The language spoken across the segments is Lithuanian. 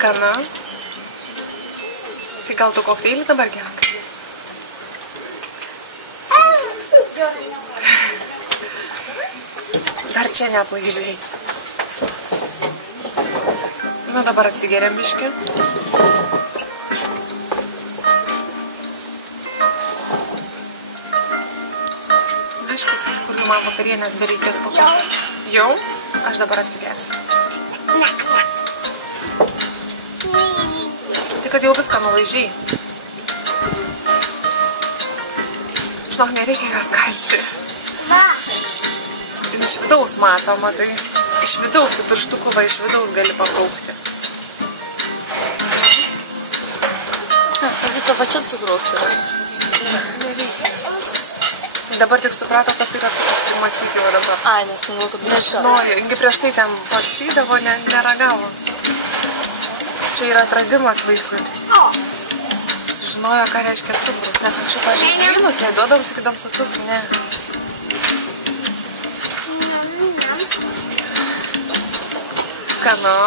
Skanu. Tai gal tu kokteilį dabar gerk? Dar čia neapvažiai. Na dabar atsigeriam biškį. Aiškus, kur jau man vakarienės bereikės pakuoti. Jau? Aš dabar atsigersiu. Tai kad jau viską nulaižiai. Žinok, nereikia jos kasti. Iš vidaus matoma, tai iš vidaus, tu pirštuku va iš vidaus gali pabraukti. Agi to pačia cukraus yra. Nereikia. Dabar tik suprato, kas tai yra cukrus pirmas iki va dabar. Ai, nes manau, kad nežinojo. Ingi prieš tai ten pakstydavo, neragavo. Čia yra atradimas vaikui. Sužinojo, ką reiškia cukrus. Nes anksčiau, pažiūrėjau, blynus, jei duodam, sakydam su cukru, ne. Skanu.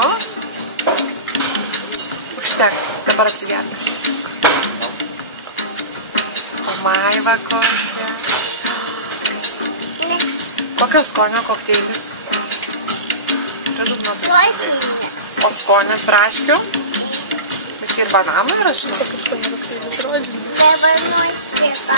Užteks. Dabar atsigerti. Maiva kokia. Kokio skonio kokteilis? Čia dugno prisidėti. O skonis braškių? Bet čia ir bananų yra, žinau. Kokio skonio kokteilis rožinis. Dėvanų įsika.